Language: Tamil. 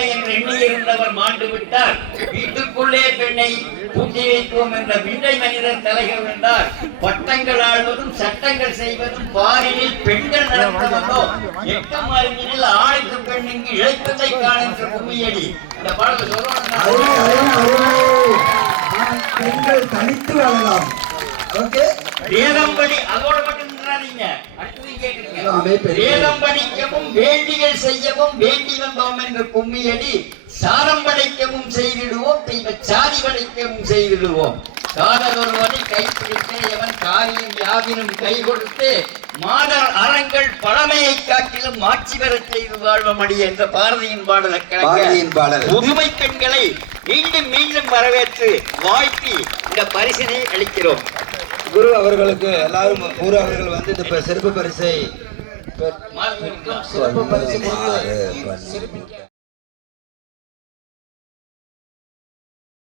இல்லை என்று எண்ணியிருந்தவர் மாண்டு விட்டார் வீட்டுக்குள்ளே பெண்ணை பூட்டி வைப்போம் என்ற விண்டை மனிதர் தலைகள் என்றார் பட்டங்கள் ஆழ்வதும் சட்டங்கள் செய்வதும் பாரினில் பெண்கள் நடத்துவதோ எட்டம் அறிஞரில் ஆணைக்கு பெண் இங்கு இழைத்ததை காணுன்ற கும்மியடி இந்த அருமை. ஆண், பெண்கள் தனித்து வாழலாம். ஓகே? வேதம்படி அடுத்தது பெரிய- வேதம் படிக்கவும் வேண்டிகள் செய்யவும் வேண்டி வந்தோம் என்று கும்மியடி சாரம் படைக்கவும் செய்திடுவோம் தெய்வ சாதி படைக்கவும் செய்திடுவோம். காதலொருவனை கைப்பிடிக்க எவன் காரியம் யாவினும் கை கொடுத்து மாதர் அறங்கள் பழமையை காட்டிலும் ஆட்சி பெறச் செய்து வாழ்வமடி என்ற பாரதியின் பாடலை. புதுமை பெண்களை மீண்டும் மீண்டும் வரவேற்று வாழ்த்தி இந்த பரிசினை அளிக்கிறோம். குரு அவர்களுக்கு எல்லாரும் குரு அவர்கள் வந்து இப்ப சிறப்பு பரிசை சிறப்பு பரிசு கொடுத்து சிறப்பிக்க